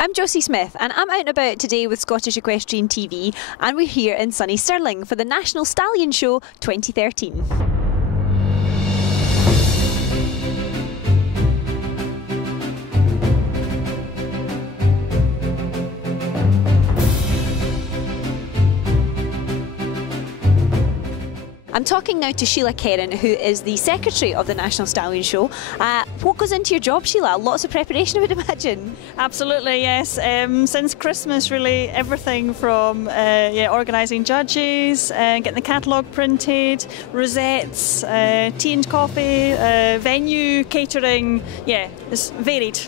I'm Josie Smith and I'm out and about today with Scottish Equestrian TV, and we're here in sunny Stirling for the National Stallion Show 2013. I'm talking now to Sheila Kerrin, who is the Secretary of the National Stallion Show. What goes into your job, Sheila? Lots of preparation, I would imagine. Absolutely, yes. Since Christmas, really, everything from organising judges, getting the catalogue printed, rosettes, tea and coffee, venue, catering. Yeah, it's varied.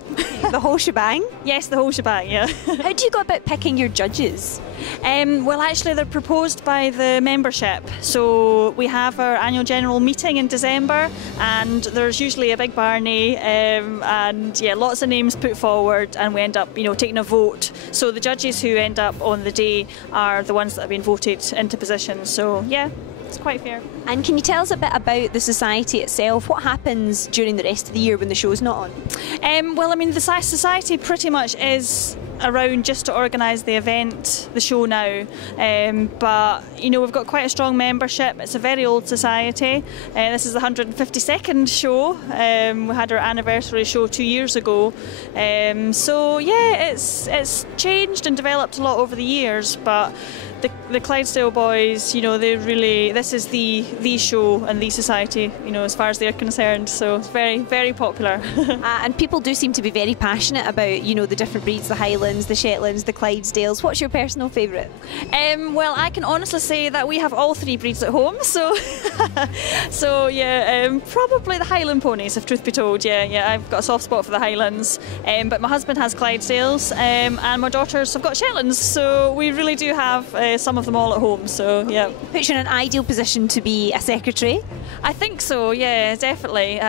The whole shebang? Yes, the whole shebang, yeah. How do you go about picking your judges? Well, actually, they're proposed by the membership. So we have our annual general meeting in December, and there's usually a big barney, and yeah, lots of names put forward, and we end up, taking a vote. So the judges who end up on the day are the ones that have been voted into positions. So yeah, it's quite fair. And can you tell us a bit about the society itself? What happens during the rest of the year when the show's not on? Well, I mean, the society pretty much is around just to organise the event, the show now, but we've got quite a strong membership. It's a very old society. This is the 152nd show. We had our anniversary show 2 years ago, so yeah, it's changed and developed a lot over the years, but the Clydesdale boys, this is the show and the society, as far as they're concerned, so it's very, very popular. And people do seem to be very passionate about, the different breeds, the Highlands, the Shetlands, the Clydesdales. What's your personal favourite? Well, I can honestly say that we have all three breeds at home, so so yeah, probably the Highland ponies, if truth be told. Yeah, I've got a soft spot for the Highlands, but my husband has Clydesdales, and my daughters have got Shetlands, so we really do have some of them all at home, so yeah. Puts you in an ideal position to be a secretary? I think so, yeah, definitely.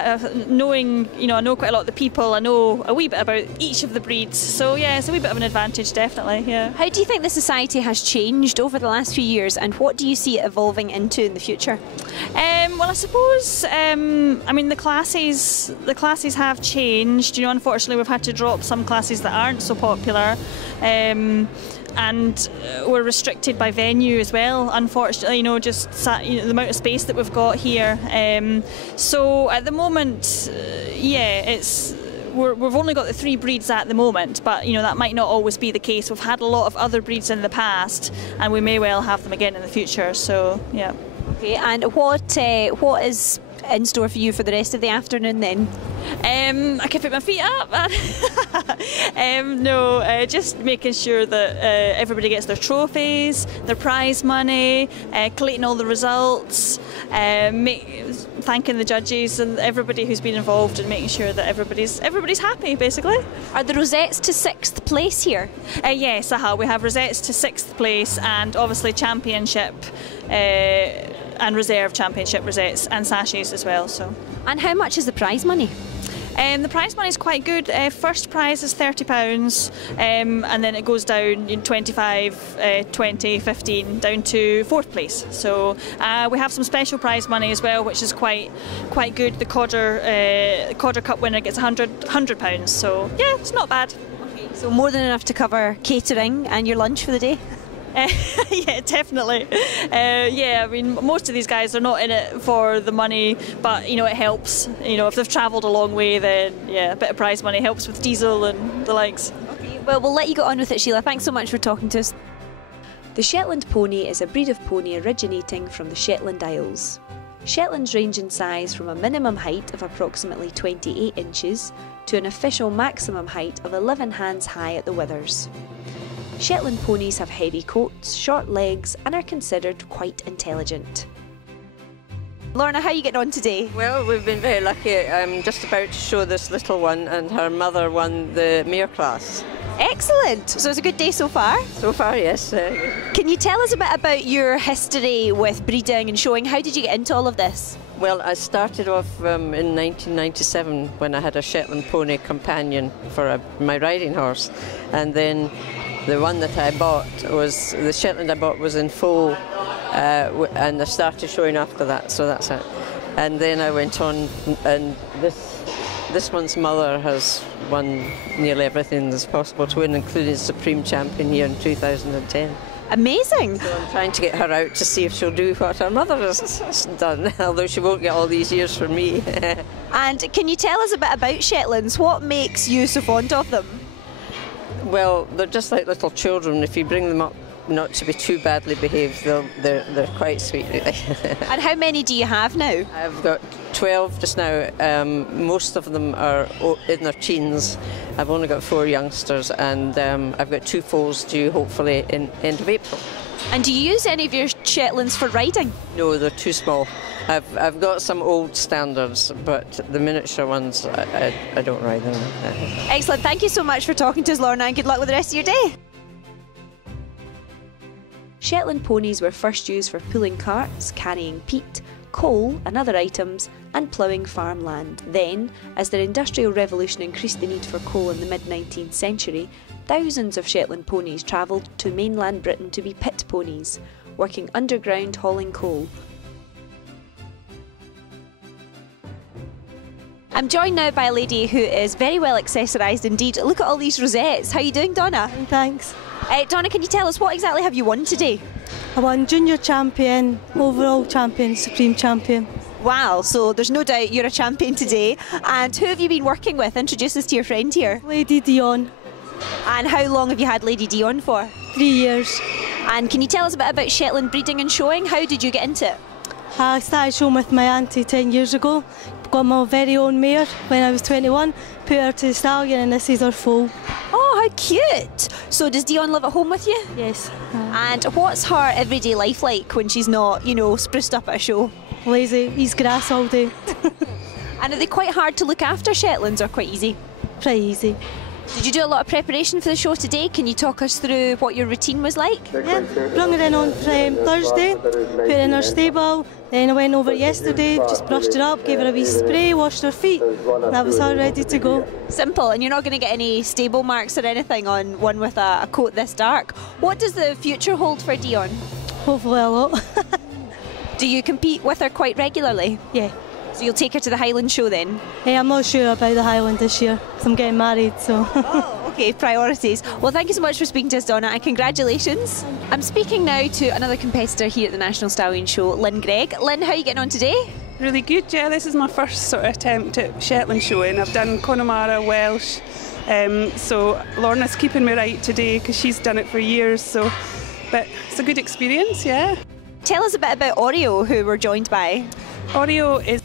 Knowing, I know quite a lot of the people, I know a wee bit about each of the breeds, so yeah, it's a wee bit of an advantage, definitely, yeah. How do you think the society has changed over the last few years, and what do you see it evolving into in the future? Well, I suppose, the classes have changed. Unfortunately, we've had to drop some classes that aren't so popular. And we're restricted by venue as well, unfortunately, the amount of space that we've got here. So at the moment, we've only got the three breeds at the moment, but that might not always be the case. We've had a lot of other breeds in the past, and we may well have them again in the future, so yeah. Okay, and what is in store for you for the rest of the afternoon then? I can put my feet up. Just making sure that everybody gets their trophies, their prize money, collating all the results, thanking the judges and everybody who's been involved, and making sure that everybody's happy, basically. Are the rosettes to 6th place here? Yes, we have rosettes to 6th place, and obviously championship and reserve championship rosettes and sachets as well. So. And how much is the prize money? The prize money is quite good. First prize is £30, and then it goes down in 25, 20, 15, down to 4th place. So we have some special prize money as well, which is quite good. The Codder Cup winner gets £100. So yeah, it's not bad. Okay, so more than enough to cover catering and your lunch for the day? Yeah, definitely. Most of these guys are not in it for the money, but it helps. If they've travelled a long way, then yeah, a bit of prize money helps with diesel and the likes. Okay, well, we'll let you get on with it, Sheila. Thanks so much for talking to us. The Shetland pony is a breed of pony originating from the Shetland Isles. Shetlands range in size from a minimum height of approximately 28 inches to an official maximum height of 11 hands high at the withers. Shetland ponies have heavy coats, short legs, and are considered quite intelligent. Lorna, how are you getting on today? Well, we've been very lucky. I'm just about to show this little one, and her mother won the mare class. Excellent! So it's a good day so far? So far, yes. Can you tell us a bit about your history with breeding and showing? How did you get into all of this? Well, I started off in 1997 when I had a Shetland pony companion for my riding horse, and then the one that I bought was, the Shetland I bought was in foal, and I started showing after that, so that's it. And then I went on, and this this one's mother has won nearly everything that's possible to win, including Supreme Champion here in 2010. Amazing. So I'm trying to get her out to see if she'll do what her mother has done, although she won't get all these years from me. And can you tell us a bit about Shetlands? What makes you so fond of them? Well, they're just like little children. If you bring them up not to be too badly behaved, they're quite sweet, really. And how many do you have now? I've got 12 just now. Most of them are in their teens. I've only got 4 youngsters, and I've got 2 foals due hopefully in end of April. And do you use any of your Shetlands for riding? No, they're too small. I've got some old standards, but the miniature ones, I don't ride them. Excellent. Thank you so much for talking to us, Lorna, and good luck with the rest of your day. Shetland ponies were first used for pulling carts, carrying peat, coal and other items, and ploughing farmland. Then, as the Industrial Revolution increased the need for coal in the mid-19th century, thousands of Shetland ponies travelled to mainland Britain to be pit ponies, working underground hauling coal. I'm joined now by a lady who is very well accessorised indeed. Look at all these rosettes. How are you doing, Donna? Thanks. Donna, can you tell us what exactly have you won today? I won Junior Champion, Overall Champion, Supreme Champion. Wow, so there's no doubt you're a champion today. And who have you been working with? Introduce us to your friend here. Lady Dion. And how long have you had Lady Dion for? 3 years. And can you tell us a bit about Shetland breeding and showing? How did you get into it? I started showing with my auntie 10 years ago. Got my very own mare when I was 21, put her to the stallion, and this is her foal. Oh, how cute! So does Dion live at home with you? Yes. And what's her everyday life like when she's not, you know, spruced up at a show? Lazy, eats grass all day. And are they quite hard to look after, Shetlands, or quite easy? Pretty easy. Did you do a lot of preparation for the show today? Can you talk us through what your routine was like? Yeah, brought her in on Thursday, put her in her stable, then I went over yesterday, just brushed her up, gave her a wee spray, washed her feet, that was her ready to go. Simple, and you're not going to get any stable marks or anything on one with a coat this dark. What does the future hold for Dion? Hopefully a lot. Do you compete with her quite regularly? Yeah. So you'll take her to the Highland show then? Hey, I'm not sure about the Highland this year, because I'm getting married, so... Oh, okay, priorities. Well, thank you so much for speaking to us, Donna, and congratulations. I'm speaking now to another competitor here at the National Stallion show, Lynn Gregg. Lynn, how are you getting on today? Really good, yeah. This is my first sort of attempt at Shetland showing. I've done Connemara, Welsh, so Lorna's keeping me right today because she's done it for years, so... But it's a good experience, yeah. Tell us a bit about Oreo, who we're joined by. Oreo is,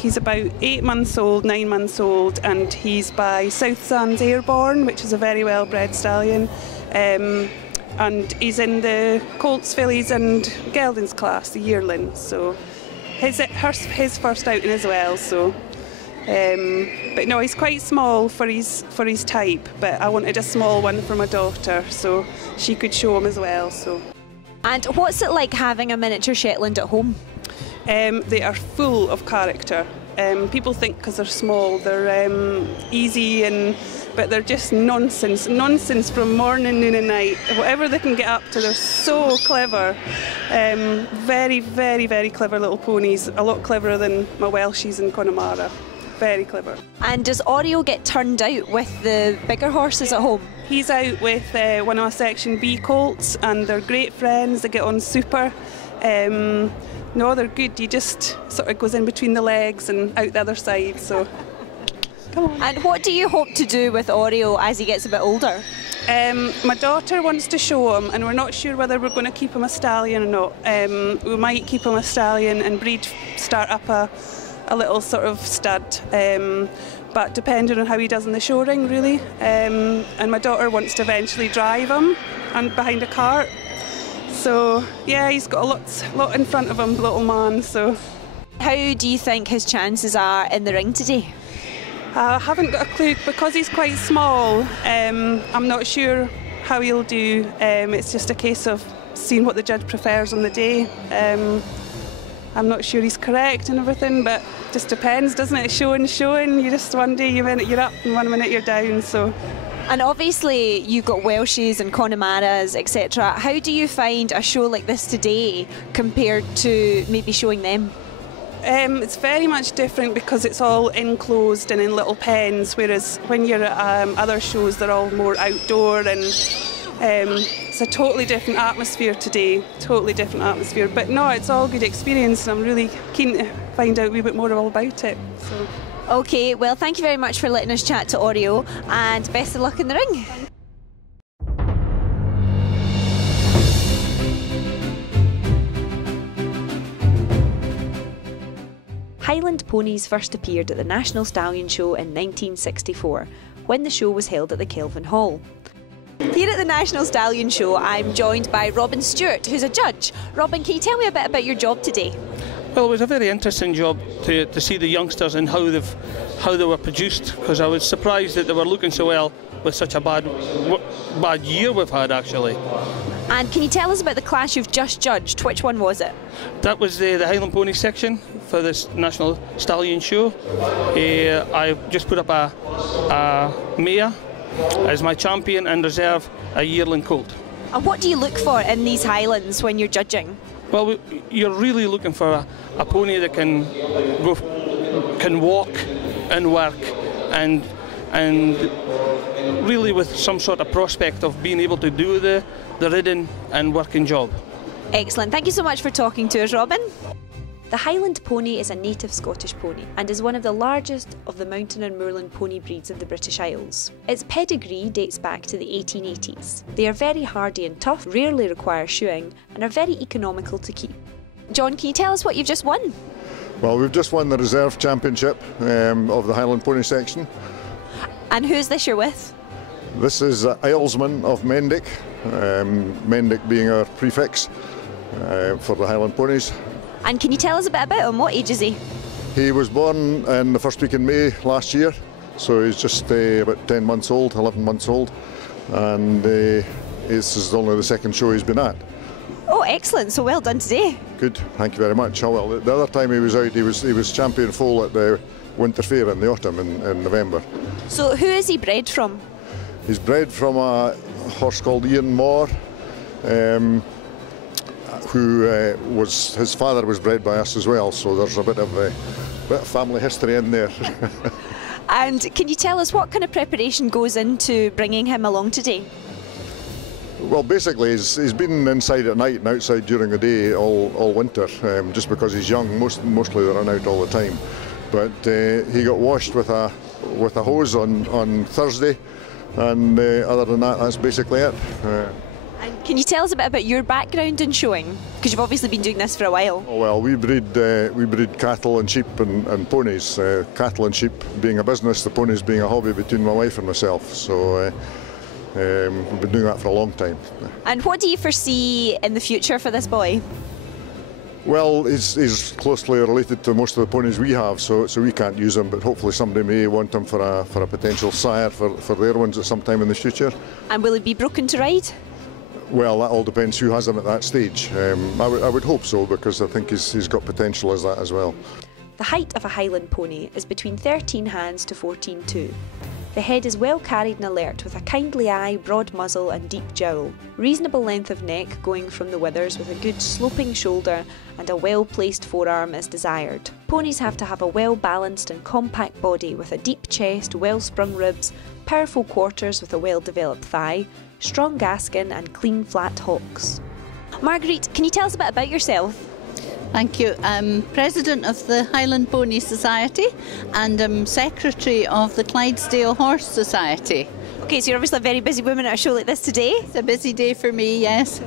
he's about 8 months old, 9 months old, and he's by South Sands Airborne, which is a very well-bred stallion. And he's in the Colts, Fillies and Geldings class, the yearling. So his first outing as well. So, but no, he's quite small for his type. But I wanted a small one for my daughter, so she could show him as well. So. And what's it like having a miniature Shetland at home? They are full of character. People think because they're small they're easy, but they're just nonsense. Nonsense from morning, noon and night. Whatever they can get up to, they're so clever. Very, very, very clever little ponies. A lot cleverer than my Welshies and Connemara. Very clever. And does Oreo get turned out with the bigger horses at home? He's out with one of my Section B colts, and they're great friends. They get on super. No, they're good. He just sort of goes in between the legs and out the other side. So, come on. And what do you hope to do with Oreo as he gets a bit older? My daughter wants to show him, and we're not sure whether we're going to keep him a stallion or not. We might keep him a stallion and start up a little sort of stud. But depending on how he does in the show ring, really. And my daughter wants to eventually drive him and behind a cart. So yeah, he's got a lot in front of him, little man. So, how do you think his chances are in the ring today? I haven't got a clue because he's quite small. I'm not sure how he'll do. It's just a case of seeing what the judge prefers on the day. I'm not sure he's correct and everything, but just depends, doesn't it? Showing. You just one day you're up and 1 minute you're down. So. And obviously you've got Welshies and Connemaras, etc. How do you find a show like this today compared to maybe showing them? It's very much different because it's all enclosed and in little pens, whereas when you're at other shows they're all more outdoor, and it's a totally different atmosphere today, totally different atmosphere. But no, it's all good experience and I'm really keen to find out a wee bit more all about it. So. Okay, well thank you very much for letting us chat to Oreo and best of luck in the ring. Highland ponies first appeared at the National Stallion show in 1964, when the show was held at the Kelvin Hall. Here at the National Stallion show, I'm joined by Robin Stewart, who's a judge. Robin, can you tell me a bit about your job today? Well, it was a very interesting job to see the youngsters and how they were produced, because I was surprised that they were looking so well with such a bad year we've had, actually. And can you tell us about the class you've just judged? Which one was it? That was the Highland pony section for this National Stallion show. I've just put up a mare as my champion and reserve a yearling colt. And what do you look for in these Highlands when you're judging? Well, you're really looking for a pony that can walk and work and really with some sort of prospect of being able to do the ridden and working job. Excellent. Thank you so much for talking to us, Robin. The Highland pony is a native Scottish pony and is one of the largest of the mountain and moorland pony breeds of the British Isles. Its pedigree dates back to the 1880s. They are very hardy and tough, rarely require shoeing, and are very economical to keep. John, can you tell us what you've just won? Well, we've just won the reserve championship of the Highland pony section. And who's this you're with? This is Islesman of Mendick, Mendick being our prefix for the Highland ponies. And can you tell us a bit about him? What age is he? He was born in the first week in May last year, so he's just about 10 months old, 11 months old, and this is only the second show he's been at. Oh, excellent, so well done today. Good, thank you very much. Oh, well, the other time he was out, he was champion foal at the Winter Fair in the autumn in November. So who is he bred from? He's bred from a horse called Ian Moore, who his father was bred by us as well, so there's a bit of family history in there. And can you tell us what kind of preparation goes into bringing him along today? Well, basically he's been inside at night and outside during the day all winter, just because he's young. Mostly they run out all the time. But he got washed with a hose on Thursday, and other than that, that's basically it. And can you tell us a bit about your background in showing? Because you've obviously been doing this for a while. Oh, well, we breed cattle and sheep and ponies. Cattle and sheep being a business, the ponies being a hobby between my wife and myself. So we've been doing that for a long time. And what do you foresee in the future for this boy? Well, he's closely related to most of the ponies we have, so we can't use him, but hopefully somebody may want him for a potential sire for their ones at some time in the future. And will he be broken to ride? Well, that all depends who has him at that stage. I would hope so, because I think he's got potential as that as well. The height of a Highland pony is between 13 hands to 14'2". The head is well carried and alert, with a kindly eye, broad muzzle and deep jowl. Reasonable length of neck going from the withers, with a good sloping shoulder and a well-placed forearm is desired. Ponies have to have a well-balanced and compact body with a deep chest, well-sprung ribs, powerful quarters with a well-developed thigh, strong gaskin and clean flat hocks. Marguerite, can you tell us a bit about yourself? Thank you. I'm President of the Highland Pony Society and I'm Secretary of the Clydesdale Horse Society. Okay, so you're obviously a very busy woman at a show like this today. It's a busy day for me, yes.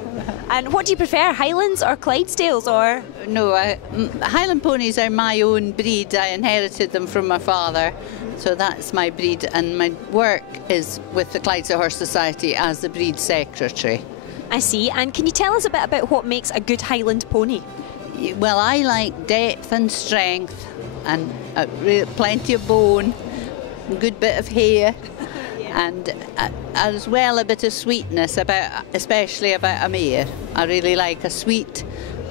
And what do you prefer, Highlands or Clydesdales or? No, Highland ponies are my own breed. I inherited them from my father, so that's my breed, and my work is with the Clydesdale Horse Society as the breed secretary. I see, and can you tell us a bit about what makes a good Highland pony? Well, I like depth and strength and plenty of bone, a good bit of hair, and as well a bit of sweetness, especially about a mare. I really like a sweet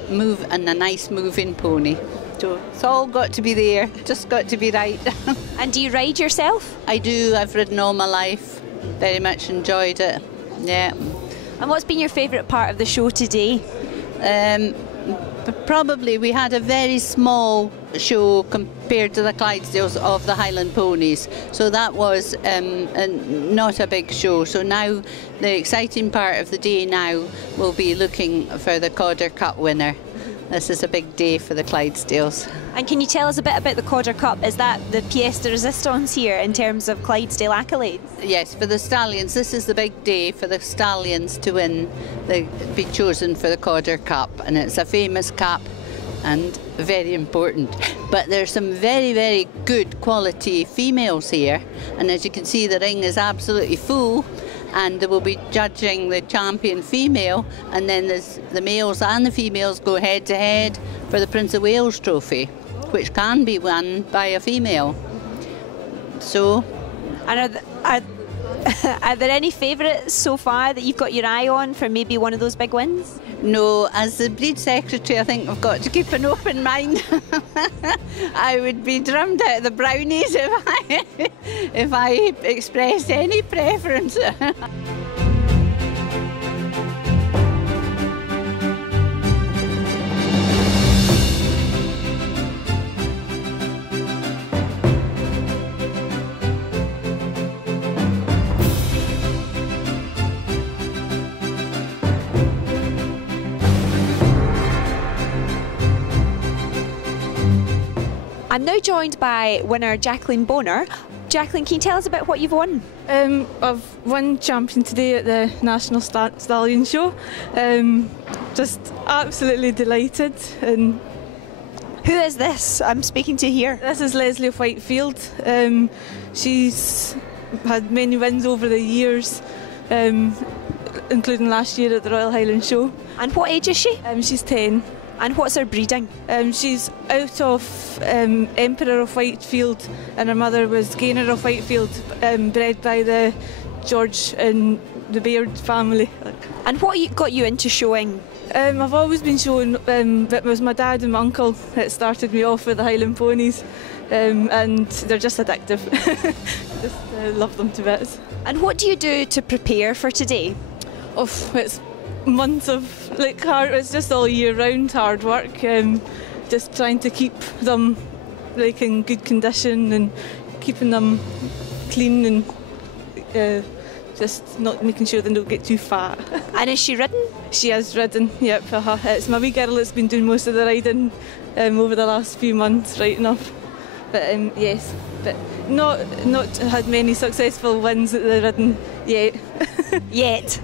move and a nice moving pony. So it's all got to be there, just got to be right. And do you ride yourself? I do, I've ridden all my life, very much enjoyed it, yeah. And what's been your favourite part of the show today? Probably we had a very small show compared to the Clydesdales of the Highland ponies, so that was not a big show. So now the exciting part of the day now will be looking for the Codder Cup winner. This is a big day for the Clydesdales. And can you tell us a bit about the Codder Cup? Is that the pièce de résistance here in terms of Clydesdale accolades? Yes, for the stallions, this is the big day for the stallions to win, be chosen for the Codder Cup, and it's a famous cup and very important. But there's some very, very good quality females here, and as you can see the ring is absolutely full, and they will be judging the champion female, and then there's the males and the females go head to head for the Prince of Wales trophy, which can be won by a female. So, and are there any favourites so far that you've got your eye on for maybe one of those big wins? No, as the breed secretary, I think I've got to keep an open mind. I would be drummed out of the brownies if I expressed any preference. I'm now joined by winner Jacqueline Boner. Jacqueline, can you tell us about what you've won? I've won champion today at the National Stallion show. Just absolutely delighted. And who is this I'm speaking to here? This is Leslie of Whitefield. She's had many wins over the years, including last year at the Royal Highland show. And what age is she? She's 10. And what's her breeding? She's out of Emperor of Whitefield, and her mother was Gainer of Whitefield, bred by the George and the Baird family. And what got you into showing? I've always been showing, but it was my dad and my uncle that started me off with the Highland ponies, and they're just addictive. Just love them to bits. And what do you do to prepare for today? It's months of hard. It's just all year round hard work. Just trying to keep them in good condition and keeping them clean and just not making sure they don't get too fat. And is she ridden? She is ridden. Yep. It's my wee girl that's been doing most of the riding over the last few months, right enough. But yes, but not had many successful wins at the ridden yet. Yet.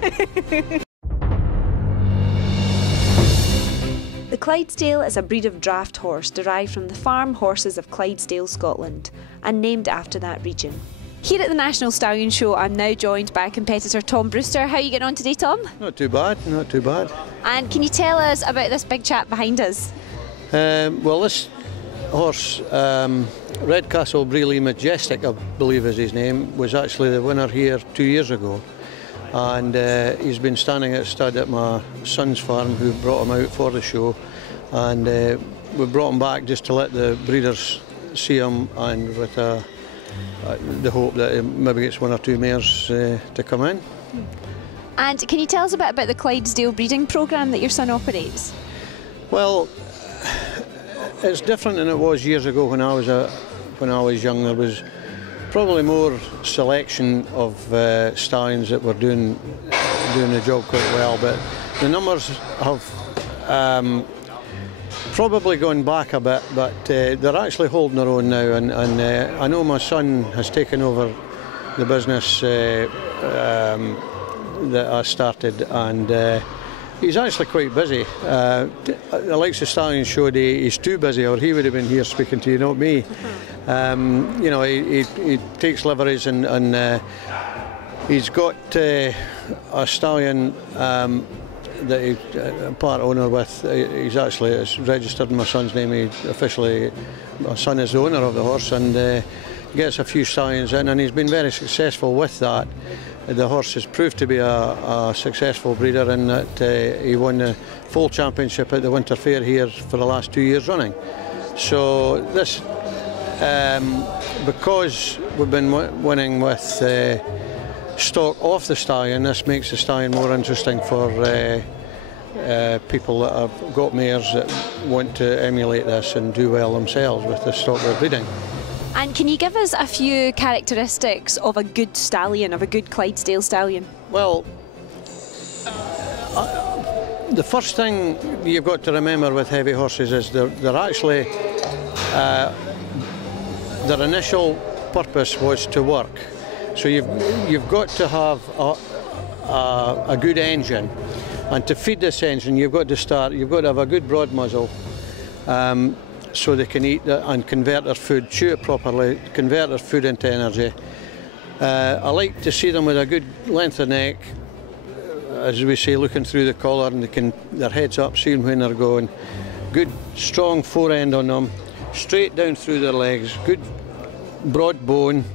The Clydesdale is a breed of draft horse derived from the farm horses of Clydesdale, Scotland, and named after that region. Here at the National Stallion Show, I'm now joined by competitor Tom Brewster. How are you getting on today, Tom? Not too bad, not too bad. And can you tell us about this big chap behind us? Well, this horse, Redcastle Brealey Majestic, I believe is his name, was actually the winner here 2 years ago. And he's been standing at stud at my son's farm, who brought him out for the show, and we brought him back just to let the breeders see him, and with the hope that he maybe gets one or two mares to come in. And can you tell us a bit about the Clydesdale breeding programme that your son operates? Well, it's different than it was years ago when I was young. There was probably more selection of stallions that were doing the job quite well, but the numbers have probably gone back a bit, but they're actually holding their own now, and I know my son has taken over the business that I started, and he's actually quite busy. The likes of Stallion showed he's too busy, or he would have been here speaking to you, not me. You know, he takes liveries, and he's got a stallion that he's part owner with. He's actually registered in my son's name. My son is the owner of the horse, and gets a few stallions in, and he's been very successful with that. The horse has proved to be a successful breeder, in that he won the full championship at the Winter Fair here for the last 2 years running. So this, because we've been winning with stock off the stallion, this makes the stallion more interesting for people that have got mares that want to emulate this and do well themselves with the stock they're breeding. And can you give us a few characteristics of a good stallion, of a good Clydesdale stallion? Well, the first thing you've got to remember with heavy horses is they're actually, their initial purpose was to work. So you've got to have a good engine, and to feed this engine you've got to have a good broad muzzle, so they can eat and convert their food, chew it properly, convert their food into energy. I like to see them with a good length of neck, as we say, looking through the collar, and their heads up, seeing when they're going. Good strong forend on them, straight down through their legs, good broad bone.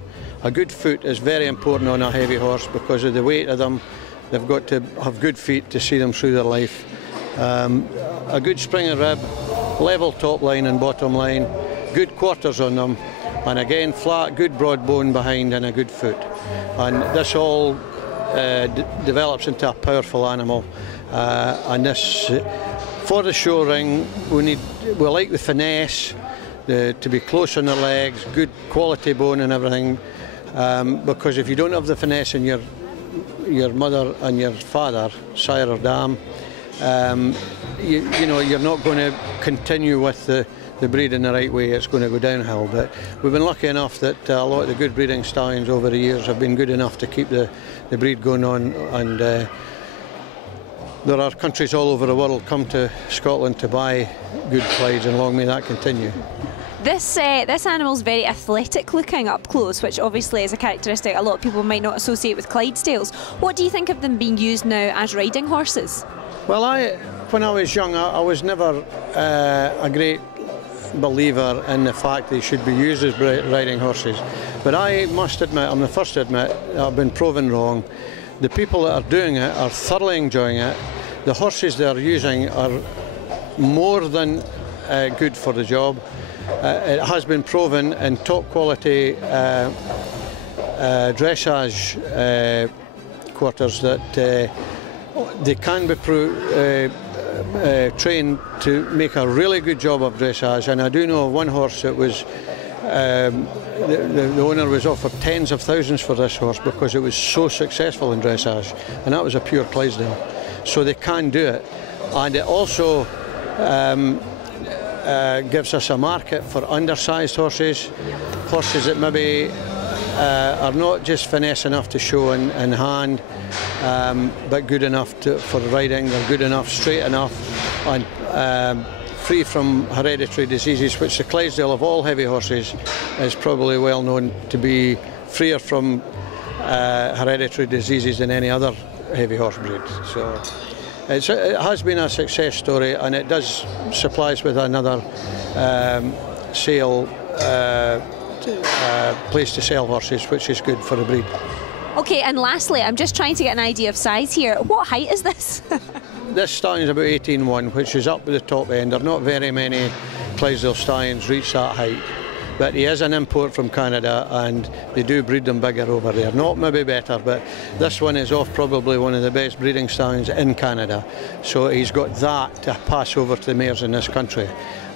A good foot is very important on a heavy horse because of the weight of them. They've got to have good feet to see them through their life. A good spring and rib, level top line and bottom line, good quarters on them, and again flat, good broad bone behind and a good foot. And this all develops into a powerful animal. And this, for the show ring, we like the finesse, to be close on the legs, good quality bone and everything. Because if you don't have the finesse in your mother and your father, sire or dam, you know, you're not going to continue with the breed in the right way. It's going to go downhill. But we've been lucky enough that a lot of the good breeding stallions over the years have been good enough to keep the breed going on, and there are countries all over the world come to Scotland to buy good Clydes, and long may that continue. This animal's very athletic looking up close, which obviously is a characteristic a lot of people might not associate with Clydesdales. What do you think of them being used now as riding horses? Well, when I was young, I was never a great believer in the fact they should be used as riding horses. But I must admit, I'm the first to admit, I've been proven wrong. The people that are doing it are thoroughly enjoying it. The horses they're using are more than good for the job. It has been proven in top quality dressage quarters that they can be trained to make a really good job of dressage. And I do know of one horse that was the owner was offered tens of thousands for this horse because it was so successful in dressage, and that was a pure Clydesdale. So they can do it, and it also gives us a market for undersized horses that maybe are not just finesse enough to show in hand, but good enough for riding. They're good enough, straight enough, and free from hereditary diseases, which the Clydesdale of all heavy horses is probably well known to be freer from hereditary diseases than any other heavy horse breed. So it has been a success story, and it does supply us with another place to sell horses, which is good for the breed. Okay, and lastly, I'm just trying to get an idea of size here. What height is this? This stallion is about 18'1", which is up at the top end. There are not very many Clydesdale stallions reach that height, but he is an import from Canada, and they do breed them bigger over there. Not maybe better, but this one is off probably one of the best breeding stallions in Canada. So he's got that to pass over to the mares in this country.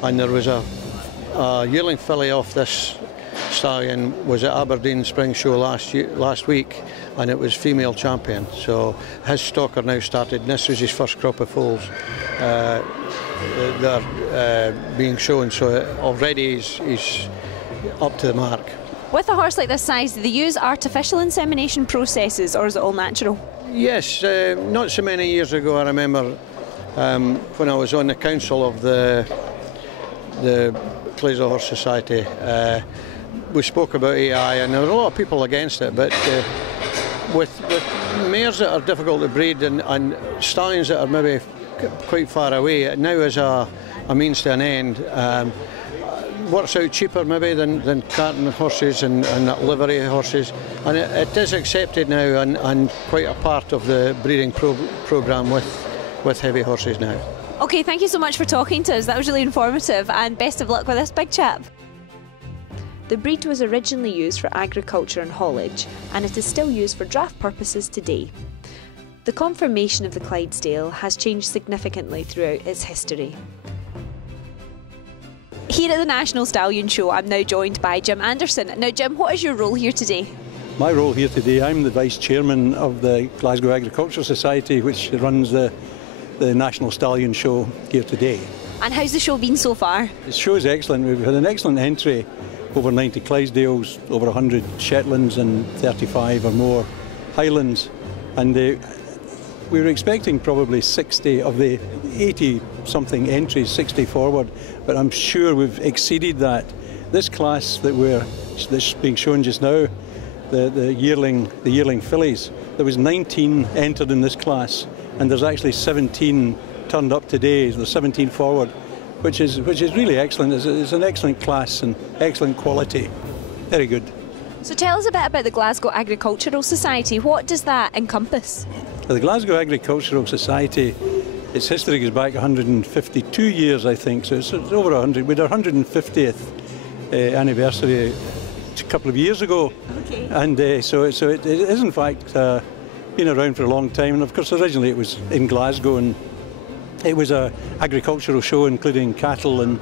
And there was a yearling filly off this stallion was at Aberdeen Spring Show last week, and it was female champion. So his stock are now started, and this was his first crop of foals that are being shown. So already he's up to the mark. With a horse like this size, do they use artificial insemination processes, or is it all natural? Yes, not so many years ago I remember when I was on the council of the Glasgow Agricultural Society, we spoke about AI, and there were a lot of people against it, but with mares that are difficult to breed and stallions that are maybe quite far away, it now is a means to an end. Works out cheaper maybe than carting horses and livery horses, and it is accepted now and quite a part of the breeding programme with heavy horses now. Okay, thank you so much for talking to us. That was really informative, and best of luck with this big chap. The breed was originally used for agriculture and haulage, and it is still used for draft purposes today. The conformation of the Clydesdale has changed significantly throughout its history. Here at the National Stallion Show, I'm now joined by Jim Anderson. Now Jim, what is your role here today? My role here today, I'm the Vice Chairman of the Glasgow Agricultural Society, which runs the National Stallion Show here today. And how's the show been so far? The show is excellent. We've had an excellent entry, over 90 Clydesdales, over 100 Shetlands and 35 or more Highlands. And we were expecting probably 60 of the 80-something entries, 60 forward, but I'm sure we've exceeded that. This class that's being shown just now, the yearling fillies, there was 19 entered in this class, and there's actually 17 turned up today. There's 17 forward, which is really excellent. It's an excellent class and excellent quality. Very good. So tell us a bit about the Glasgow Agricultural Society. What does that encompass? The Glasgow Agricultural Society, its history goes back 152 years, I think, so it's over 100. We had our 150th anniversary a couple of years ago. Okay. And so it is in fact been around for a long time, and of course originally it was in Glasgow, and it was an agricultural show including cattle and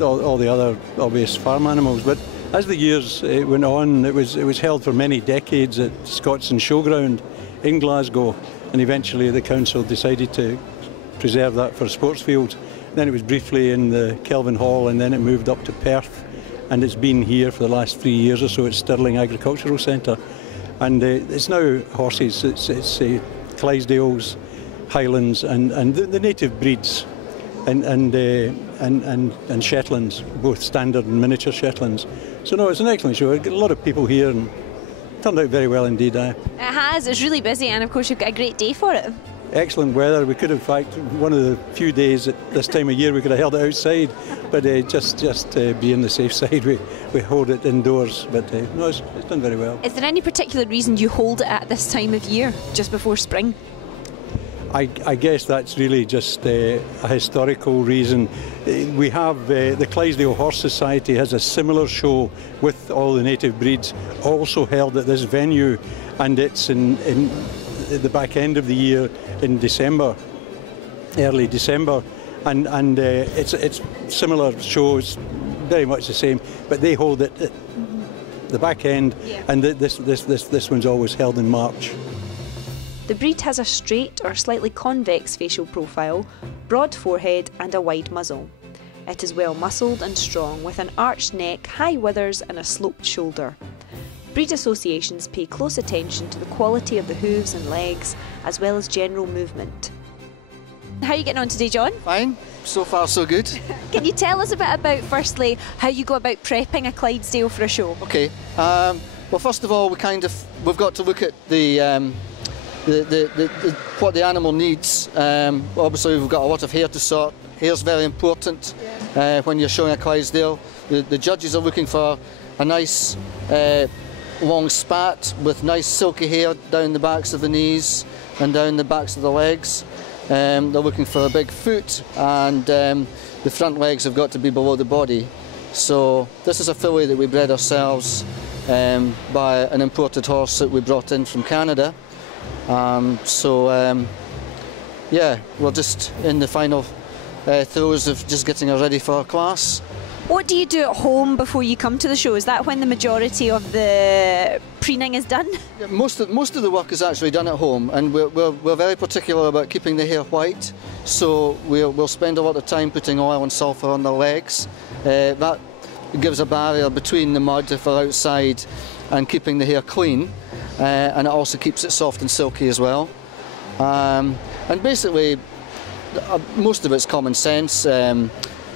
all the other obvious farm animals. But as the years went on, it was held for many decades at Scots and Showground in Glasgow, and eventually the council decided to preserve that for sports fields. Then it was briefly in the Kelvin Hall, and then it moved up to Perth, and it's been here for the last 3 years or so at Stirling Agricultural Centre. And it's now horses, it's Clydesdales, Highlands and the native breeds, and Shetlands, both standard and miniature Shetlands. So no, it's an excellent show. We've got a lot of people here and turned out very well indeed. It has, it's really busy, and of course you've got a great day for it. Excellent weather. We could have, in fact, one of the few days at this time of year we could have held it outside, but just be on the safe side, we hold it indoors. But no, it's done very well. Is there any particular reason you hold it at this time of year, just before spring? I guess that's really just a historical reason. We have the Clydesdale Horse Society has a similar show with all the native breeds, also held at this venue, and it's in the back end of the year in December, early December, and it's similar shows, very much the same, but they hold it at the back end, yeah. And this one's always held in March. The breed has a straight or slightly convex facial profile, broad forehead and a wide muzzle. It is well muscled and strong, with an arched neck, high withers and a sloped shoulder. Breed associations pay close attention to the quality of the hooves and legs, as well as general movement. How are you getting on today, John? Fine, so far so good. Can you tell us a bit about, firstly, how you go about prepping a Clydesdale for a show? Okay, well first of all we've got to look at what the animal needs. Obviously we've got a lot of hair to sort. Hair's very important when you're showing a Clydesdale. The judges are looking for a nice long spat with nice silky hair down the backs of the knees and down the backs of the legs. They're looking for a big foot, and the front legs have got to be below the body. So this is a filly that we bred ourselves by an imported horse that we brought in from Canada. Yeah, we're just in the final throes of just getting her ready for our class. What do you do at home before you come to the show? Is that when the majority of the preening is done? Yeah, most of the work is actually done at home, and we're very particular about keeping the hair white. So we'll spend a lot of time putting oil and sulphur on the legs. That gives a barrier between the mud if we're outside and keeping the hair clean. And it also keeps it soft and silky as well. And basically, most of it's common sense.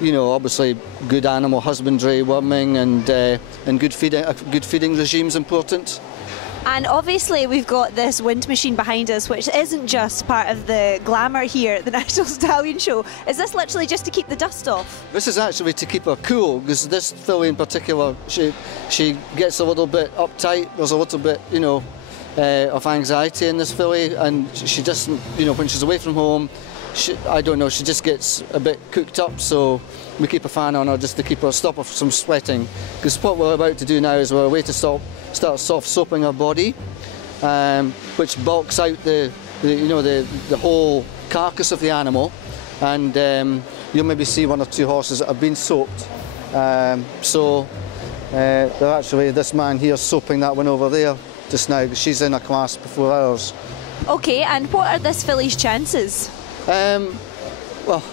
You know, obviously, good animal husbandry, worming, and good feeding regime is important. And obviously, we've got this wind machine behind us, which isn't just part of the glamour here at the National Stallion Show. Is this literally just to keep the dust off? This is actually to keep her cool, because this filly in particular, she gets a little bit uptight. There's a little bit, you know, of anxiety in this filly, and she doesn't, you know, when she's away from home, I don't know, she just gets a bit cooked up, so we keep a fan on her just to stop her from sweating. Because what we're about to do now is we're away to start soft soaping her body, which bulks out the whole carcass of the animal, and you'll maybe see one or two horses that have been soaped. They're actually, this man here soaping that one over there just now, because she's in a class before ours. Okay, and what are this filly's chances? Well,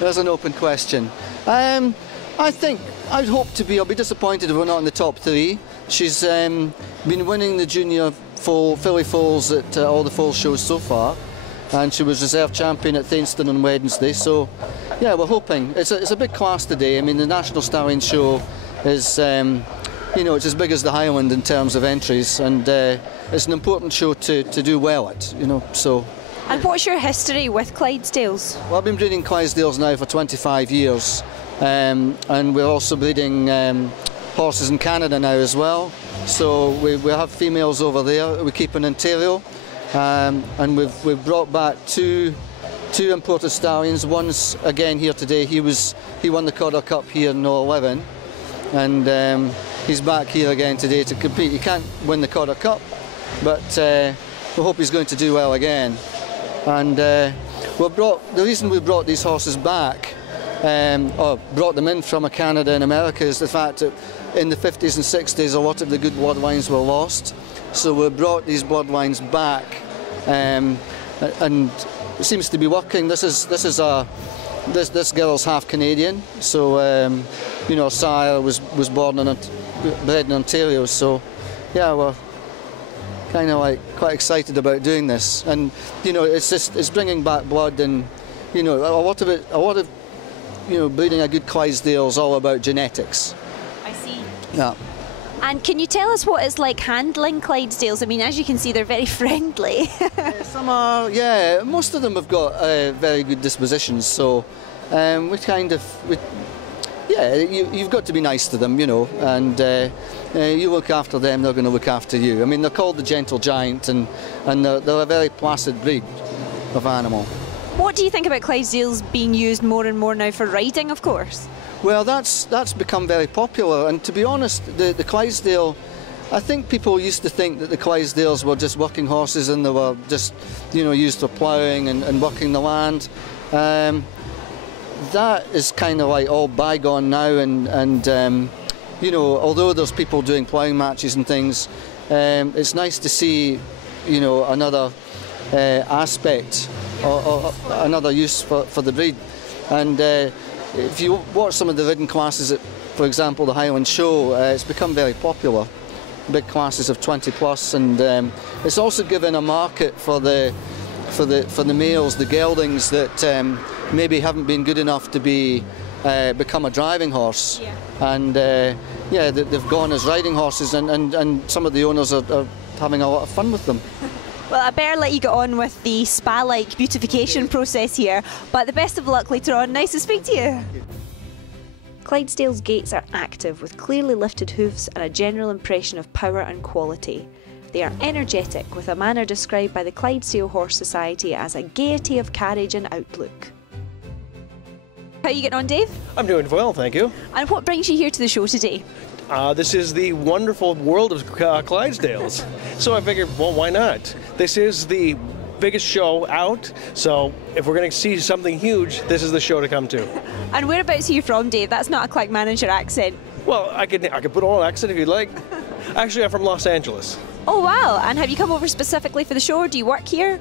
there's an open question. I think I'd hope to be. I'll be disappointed if we're not in the top 3. She's been winning the junior filly foals at all the foal shows so far, and she was reserve champion at Thainston on Wednesday. So, yeah, we're hoping. It's a big class today. I mean, the National Stallion show is, it's as big as the Highland in terms of entries, and it's an important show to do well at. So. And what's your history with Clydesdales? Well, I've been breeding Clydesdales now for 25 years, and we're also breeding horses in Canada now as well. So we have females over there. We keep in Ontario, and we've brought back two imported stallions. One's again here today. He won the Codder Cup here in 2011, and he's back here again today to compete. He can't win the Codder Cup, but we hope he's going to do well again. And the reason we brought these horses back, or brought them in from Canada and America, is the fact that in the 50s and 60s a lot of the good bloodlines were lost. So we brought these bloodlines back, and it seems to be working. This girl's half Canadian, so her sire was bred in Ontario. So yeah, we're kind of like quite excited about doing this, and it's bringing back blood, and a lot of breeding a good Clydesdale is all about genetics. I see. Yeah. And can you tell us what it's like handling Clydesdales? I mean, as you can see, they're very friendly. Some are, yeah. Most of them have got very good dispositions, so you've got to be nice to them, and you look after them, they're going to look after you. I mean, they're called the gentle giant, and they're a very placid breed of animal. What do you think about Clydesdales being used more and more now for riding, of course? Well, that's become very popular, and to be honest, the Clydesdale, I think people used to think that the Clydesdales were just working horses and they were just, used for ploughing and working the land. That is kind of like all bygone now, and although there's people doing ploughing matches and things, it's nice to see, another aspect or another use for the breed. And if you watch some of the ridden classes at, for example, the Highland show, it's become very popular. Big classes of 20 plus, and it's also given a market for the males, the geldings that maybe haven't been good enough to become a driving horse. Yeah. And they've gone as riding horses, and some of the owners are having a lot of fun with them. Well, I better let you get on with the spa-like beautification process here, but the best of luck later on. Nice to speak to you. Clydesdale's gaits are active, with clearly lifted hooves and a general impression of power and quality. They are energetic, with a manner described by the Clydesdale Horse Society as a gaiety of carriage and outlook. How are you getting on, Dave? I'm doing well, thank you. And what brings you here to the show today? This is the wonderful world of Clydesdales. So I figured, well, why not? This is the biggest show out, so if we're going to see something huge, this is the show to come to. And whereabouts are you from, Dave? That's not a Clyde manager accent. Well, I could put on an accent if you'd like. Actually, I'm from Los Angeles. Oh wow, and have you come over specifically for the show, or do you work here?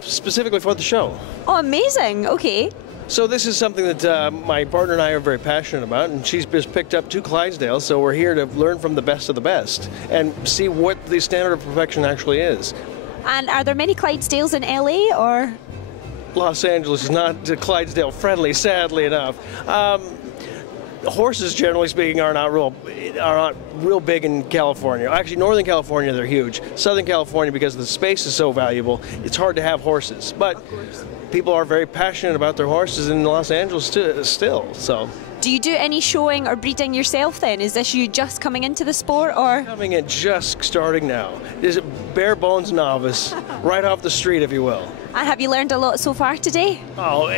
Specifically for the show. Oh, amazing, okay. So this is something that my partner and I are very passionate about, and she's just picked up 2 Clydesdales, so we're here to learn from the best of the best and see what the standard of perfection actually is. And are there many Clydesdales in LA, or? Los Angeles is not Clydesdale friendly, sadly enough. Horses, generally speaking, are not real big in California. Actually, Northern California, they're huge. Southern California, because the space is so valuable, it's hard to have horses. But people are very passionate about their horses in Los Angeles still. So. Do you do any showing or breeding yourself then? Is this you just coming into the sport, or? Coming in, just starting now. Is it bare bones novice, right off the street, if you will. And have you learned a lot so far today? Oh,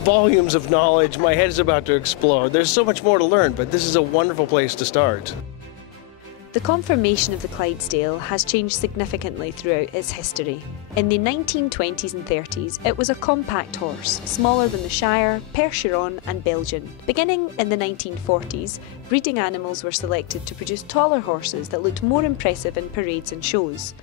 volumes of knowledge. My head is about to explode. There's so much more to learn, but this is a wonderful place to start. The conformation of the Clydesdale has changed significantly throughout its history. In the 1920s and 30s, it was a compact horse, smaller than the Shire, Percheron and Belgian. Beginning in the 1940s, breeding animals were selected to produce taller horses that looked more impressive in parades and shows.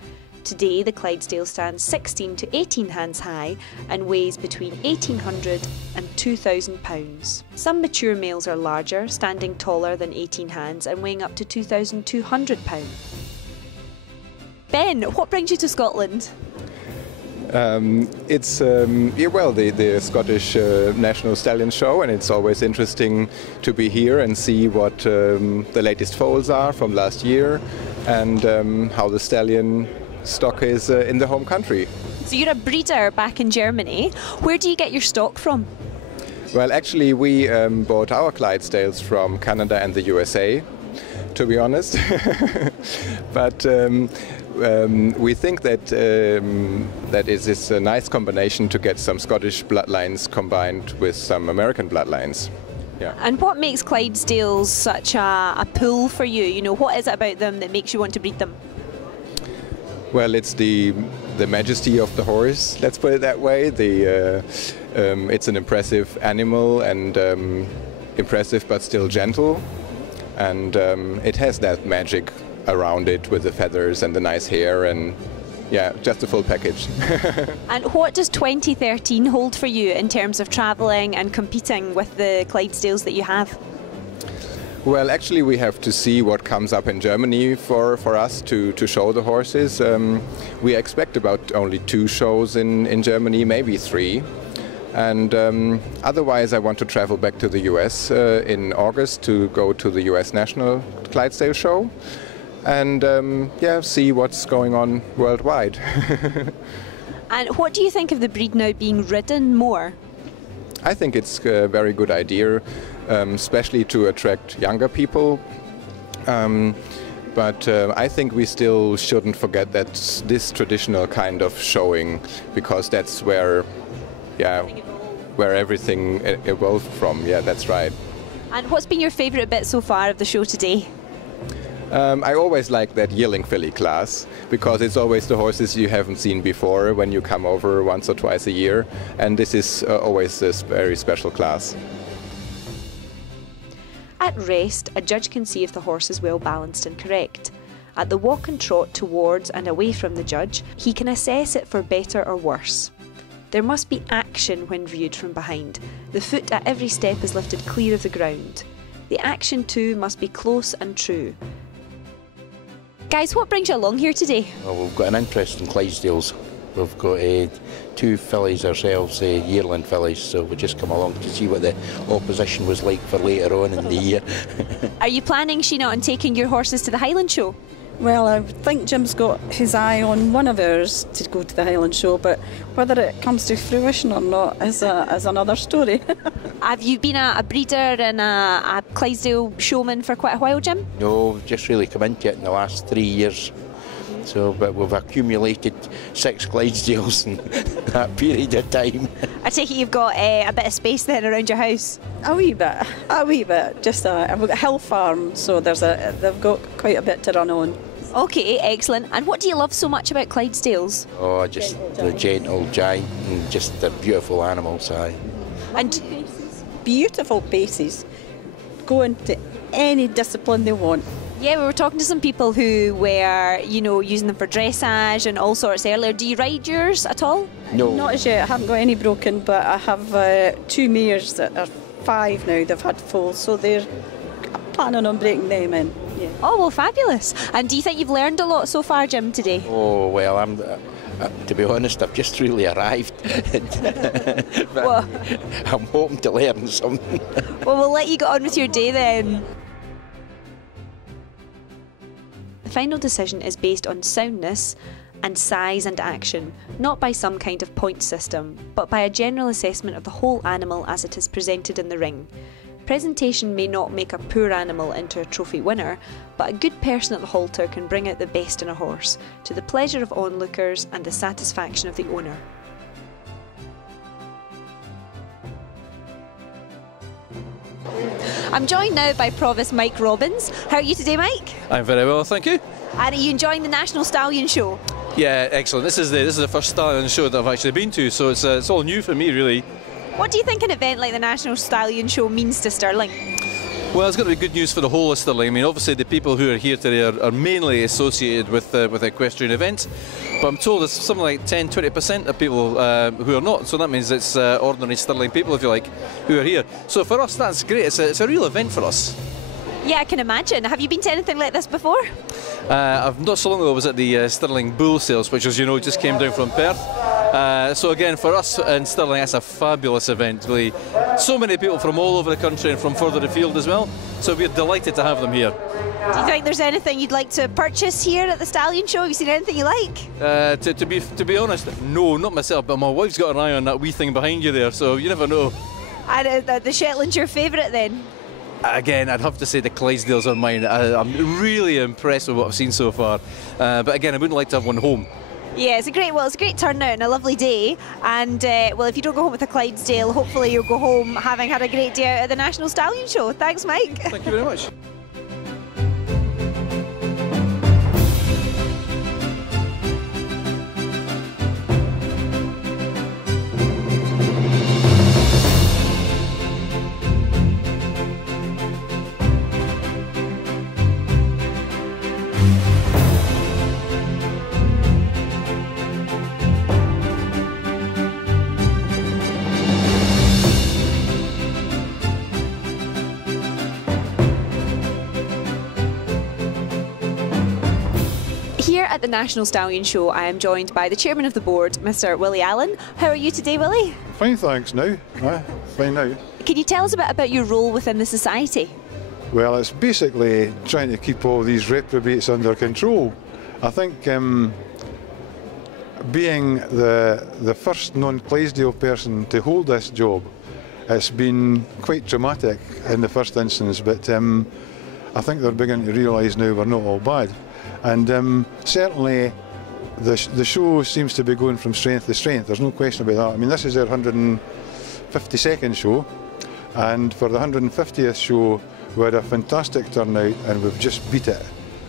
Today, the Clydesdale stands 16 to 18 hands high and weighs between 1,800 and 2,000 pounds. Some mature males are larger, standing taller than 18 hands and weighing up to 2,200 pounds. Ben, what brings you to Scotland? It's the Scottish National Stallion show, and it's always interesting to be here and see what the latest foals are from last year and how the stallion stock is in the home country. So you're a breeder back in Germany. Where do you get your stock from? Well, actually we bought our Clydesdales from Canada and the USA, to be honest. But we think that that is a nice combination to get some Scottish bloodlines combined with some American bloodlines. Yeah. And what makes Clydesdales such a pull for you? You know, what is it about them that makes you want to breed them? Well, it's the majesty of the horse, let's put it that way. It's an impressive animal and impressive but still gentle. And it has that magic around it with the feathers and the nice hair and yeah, just a full package. And what does 2013 hold for you in terms of travelling and competing with the Clydesdales that you have? Well, actually we have to see what comes up in Germany for us to show the horses. We expect about only 2 shows in Germany, maybe 3. And otherwise I want to travel back to the US in August to go to the US National Clydesdale show and yeah, see what's going on worldwide. And what do you think of the breed now being ridden more? I think it's a very good idea, especially to attract younger people. But I think we still shouldn't forget that this traditional kind of showing, because that's where, yeah, where everything evolved from. Yeah, that's right. And what's been your favourite bit so far of the show today? I always like that yearling filly class, because it's always the horses you haven't seen before when you come over once or twice a year, and this is always a very special class. At rest, a judge can see if the horse is well balanced and correct. At the walk and trot towards and away from the judge, he can assess it for better or worse. There must be action when viewed from behind. The foot at every step is lifted clear of the ground. The action too must be close and true. Guys, what brings you along here today? Well, we've got an interest in Clydesdales. We've got 2 fillies ourselves, yearling fillies, so we just come along to see what the opposition was like for later on in the year. Are you planning, Sheena, on taking your horses to the Highland show? Well, I think Jim's got his eye on one of ours to go to the Highland show, but whether it comes to fruition or not is another story. Have you been a breeder and a Clydesdale showman for quite a while, Jim? No, we've just really come into it in the last 3 years. So, but we've accumulated 6 Clydesdales in that period of time. I take it you've got a bit of space then around your house? A wee bit. Just we've got a hill farm, so they've got quite a bit to run on. Okay, excellent. And what do you love so much about Clydesdales? Oh, just the gentle giant and just the beautiful animals. And beautiful bases. Go into any discipline they want. Yeah, we were talking to some people who were, you know, using them for dressage and all sorts earlier. Do you ride yours at all? No. Not as yet. I haven't got any broken, but I have 2 mares that are 5 now. They've had foals, so they're planning on breaking them in. Yeah. Oh, well, fabulous. And do you think you've learned a lot so far, Jim, today? Oh, well, to be honest, I've just really arrived. But I'm hoping to learn something. Well, we'll let you get on with your day then. The final decision is based on soundness and size and action, not by some kind of point system, but by a general assessment of the whole animal as it is presented in the ring. Presentation may not make a poor animal into a trophy winner, but a good person at the halter can bring out the best in a horse, to the pleasure of onlookers and the satisfaction of the owner. I'm joined now by Provost Mike Robbins. How are you today, Mike? I'm very well, thank you. And are you enjoying the National Stallion Show? Yeah, excellent. This is the first stallion show that I've actually been to, so it's all new for me, really. What do you think an event like the National Stallion Show means to Stirling? Well, it's going to be good news for the whole of Stirling. I mean, obviously the people who are here today are mainly associated with equestrian events, but I'm told it's something like 10-20% of people who are not. So that means it's ordinary Stirling people, if you like, who are here. So for us, that's great. It's a real event for us. Yeah, I can imagine. Have you been to anything like this before? I've not so long ago I was at the Stirling Bull Sales, which, as you know, just came down from Perth. So again, for us in Stirling, that's a fabulous event. Really, so many people from all over the country and from further afield as well. So we're delighted to have them here. Do you think there's anything you'd like to purchase here at the Stallion Show? Have you seen anything you like? To be honest, no, not myself. But my wife's got an eye on that wee thing behind you there, so you never know. And the Shetland's your favourite then? Again, I'd have to say the Clydesdales are mine. I'm really impressed with what I've seen so far. But again, I wouldn't like to have one home. Yeah, it's a great turnout and a lovely day. And well, if you don't go home with a Clydesdale, hopefully you'll go home having had a great day out at the National Stallion Show. Thanks, Mike. Thank you very much. Here at the National Stallion Show, I am joined by the Chairman of the Board, Mr. Willie Allen. How are you today, Willie? Fine, thanks now. Fine now. Can you tell us a bit about your role within the society? Well, it's basically trying to keep all these reprobates under control. I think being the first non-Clydesdale person to hold this job, it's been quite traumatic in the first instance, but I think they're beginning to realise now we're not all bad. And certainly the show seems to be going from strength to strength, there's no question about that. I mean, this is our 152nd show, and for the 150th show we had a fantastic turnout and we've just beat it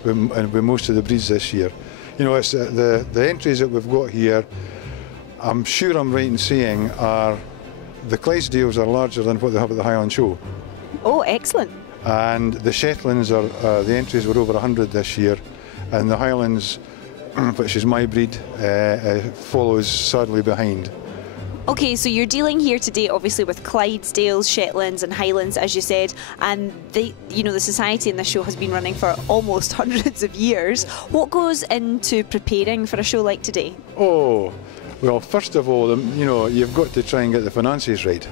with most of the breeds this year. You know, it's the entries that we've got here, I'm sure I'm right in saying, are the Clydesdales are larger than what they have at the Highland show. Oh, excellent. And the Shetlands are, the entries were over 100 this year, and the Highlands, which is my breed, follows sadly behind. Okay, so you're dealing here today obviously with Clydesdales, Shetlands and Highlands, as you said, and the society in this show has been running for almost hundreds of years. What goes into preparing for a show like today? Oh, well, first of all, you've got to try and get the finances right.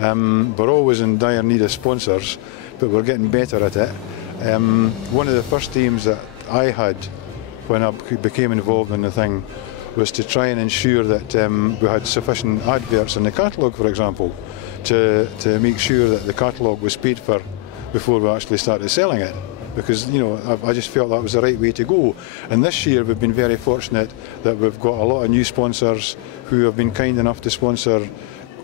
We're always in dire need of sponsors, but we're getting better at it. One of the first aims that I had when I became involved in the thing was to try and ensure that we had sufficient adverts in the catalogue, for example, to make sure that the catalogue was paid for before we actually started selling it. Because, I just felt that was the right way to go. And this year we've been very fortunate that we've got a lot of new sponsors who have been kind enough to sponsor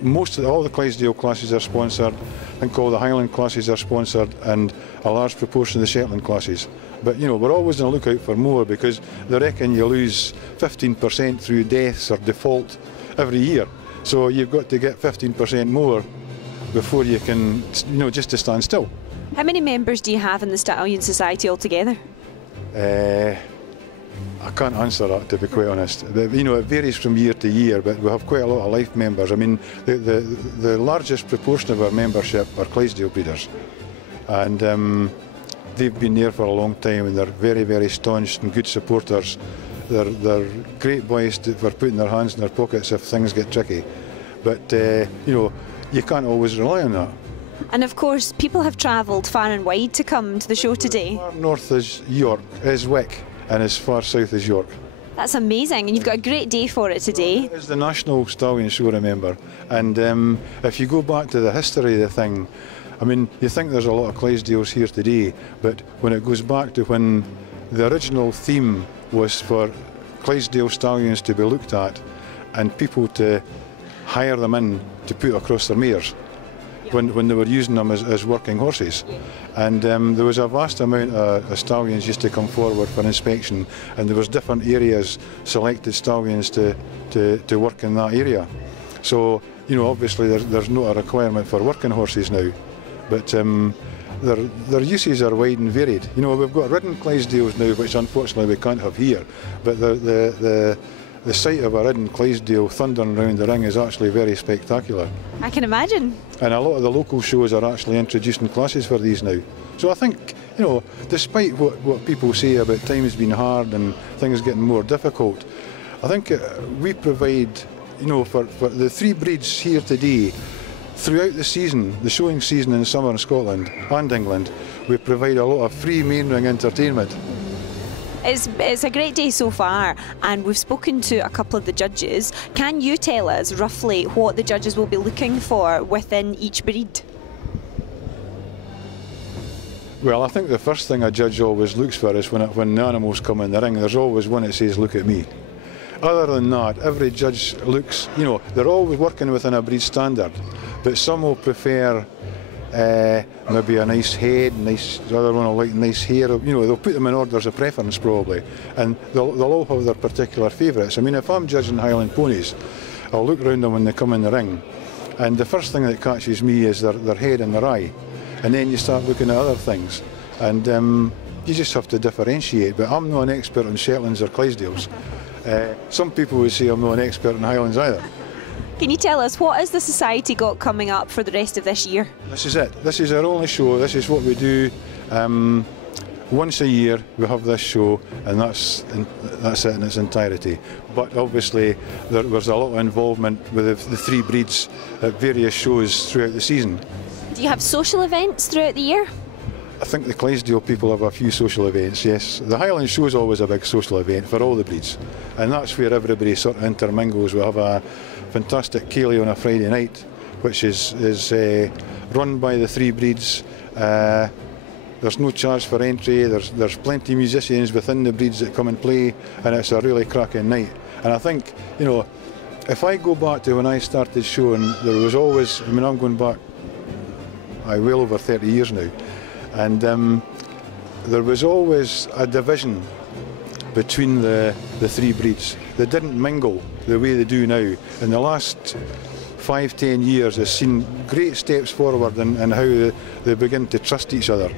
all the Clydesdale classes are sponsored. I think all the Highland classes are sponsored, and a large proportion of the Shetland classes. But we're always on the lookout for more, because they reckon you lose 15% through deaths or default every year. So you've got to get 15% more before you can, just to stand still. How many members do you have in the Stallion Society altogether? I can't answer that, to be quite honest. It varies from year to year, but we have quite a lot of life members. I mean, the largest proportion of our membership are Clydesdale breeders, and they've been there for a long time, and they're very, very staunch and good supporters. They're great boys for putting their hands in their pockets if things get tricky. But you can't always rely on that. And of course, people have travelled far and wide to come to the show today. As far north as York, is Wick, and as far south as York. That's amazing, and you've got a great day for it today. It's the National Stallion Show, remember. And if you go back to the history of the thing, I mean, you think there's a lot of Clydesdales here today, but when it goes back to when the original theme was for Clydesdale stallions to be looked at and people to hire them in to put across their mares. when they were using them as working horses. And there was a vast amount of stallions used to come forward for inspection, and there was different areas selected stallions to work in that area. So, you know, obviously there's not a requirement for working horses now, but their uses are wide and varied. You know, we've got ridden Clydesdales now, which unfortunately we can't have here, but the sight of a ridden Clydesdale thundering around the ring is actually very spectacular. I can imagine. And a lot of the local shows are actually introducing classes for these now. So I think, you know, despite what people say about times being hard and things getting more difficult, I think we provide, you know, for the three breeds here today, throughout the season, the showing season in summer in Scotland and England, we provide a lot of free main ring entertainment. It's a great day so far, and we've spoken to a couple of the judges. Can you tell us roughly what the judges will be looking for within each breed? Well, I think the first thing a judge always looks for is when the animals come in the ring, there's always one that says, "Look at me." Other than that, every judge looks, you know, they're always working within a breed standard, but some will prefer maybe a nice head, the other one will like nice hair, you know, they'll put them in orders of preference probably, and they'll all have their particular favourites. I mean, if I'm judging Highland ponies, I'll look round them when they come in the ring, and the first thing that catches me is their head and their eye, and then you start looking at other things, and you just have to differentiate. But I'm not an expert on Shetlands or Clydesdales. Some people would say I'm not an expert in Highlands either. Can you tell us, what has the Society got coming up for the rest of this year? This is it. This is our only show. This is what we do. Once a year we have this show, and that's it in its entirety. But obviously there's a lot of involvement with the three breeds at various shows throughout the season. Do you have social events throughout the year? I think the Clydesdale people have a few social events, yes. The Highland show is always a big social event for all the breeds, and that's where everybody sort of intermingles. We have a fantastic ceilidh on a Friday night, which is run by the three breeds. There's no charge for entry, there's plenty of musicians within the breeds that come and play, and it's a really cracking night. And I think, you know, if I go back to when I started showing, there was always, I mean, I'm going back well over 30 years now, and there was always a division between the three breeds. They didn't mingle the way they do now. In the last 5–10 years, I've seen great steps forward in how they begin to trust each other.